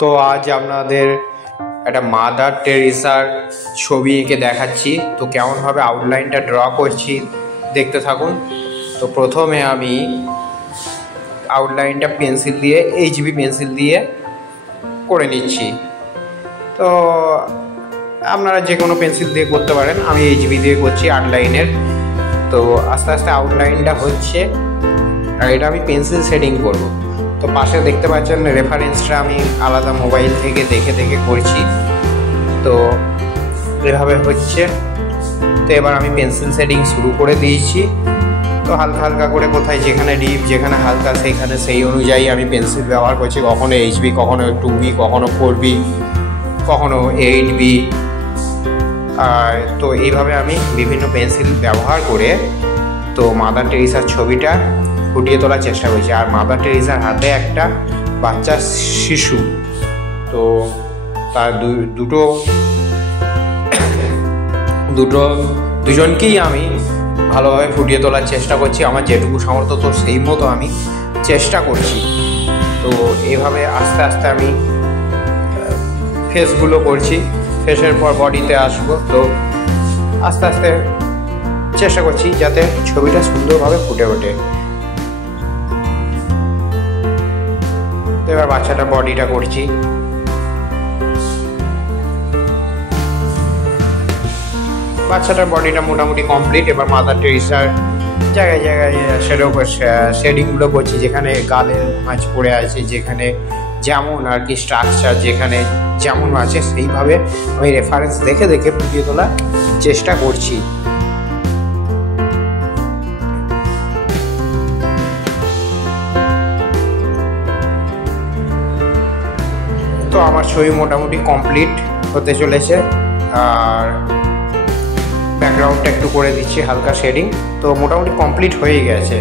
তো আজ আপনাদের একটা মাদার টেরেসার ছবি এঁকে দেখাচ্ছি। তো কেমনভাবে আউটলাইনটা ড্র করছি দেখতে থাকুন। তো প্রথমে আমি আউটলাইনটা পেন্সিল দিয়ে HB পেন্সিল দিয়ে করে নিচ্ছি। তো আপনারা যে কোনো পেন্সিল দিয়ে করতে পারেন, আমি HB দিয়ে করছি 8 লাইনের। তো আস্তে আস্তে আউটলাইনটা হচ্ছে, আর এটা আমি পেন্সিল শেডিং করব। তো পাশে দেখতে পাচ্ছেন রেফারেন্সটা আমি আলাদা মোবাইল থেকে দেখে দেখে করছি। তো এভাবে হচ্ছে। তো এবার আমি পেন্সিল শেডিং শুরু করে দিয়েছি। তো হালকা হালকা করে কোথায় যেখানে ডিপ, যেখানে হালকা, সেইখানে সেই অনুযায়ী আমি পেন্সিল ব্যবহার করছি। কখনো HB, কখনো 2B, কখনো 4B, কখনো 8B। আর তো এইভাবে আমি বিভিন্ন পেন্সিল ব্যবহার করে তো মাদার টেরেসার ছবিটা ফুটিয়ে তোলার চেষ্টা করছি। আর মাদার টেরেসার হাতে একটা বাচ্চা শিশু, তো তার দুজনকেই আমি ভালোভাবে ফুটিয়ে তোলার চেষ্টা করছি। আমার যেটুকু সামর্থ্য, তো সেই মতো আমি চেষ্টা করছি। তো এইভাবে আস্তে আস্তে আমি ফেসগুলো করছি, ফেসের পর বডিতে আসবো। তো আস্তে আস্তে চেষ্টা করছি যাতে ছবিটা সুন্দরভাবে ফুটে ওঠে। এবার বাচ্চাটার বডিটা করছি। বাচ্চাটার বডিটা মোটামুটি কমপ্লিট। এবার মাদার টেরেসার জায়গায় জায়গায় শেডিংগুলো করছি, যেখানে গালের মাছ পড়ে আছে, যেখানে যেমন আর কি স্ট্রাকচার যেখানে যেমন আছে সেইভাবে আমি রেফারেন্স দেখে দেখে ফুটিয়ে তোলার চেষ্টা করছি। তো আমার ছবি মোটামুটি কমপ্লিট হতে চলেছে। আর ব্যাকগ্রাউন্ডটা একটু করে দিচ্ছি হালকা শেডিং। তো মোটামুটি কমপ্লিট হয়ে গেছে।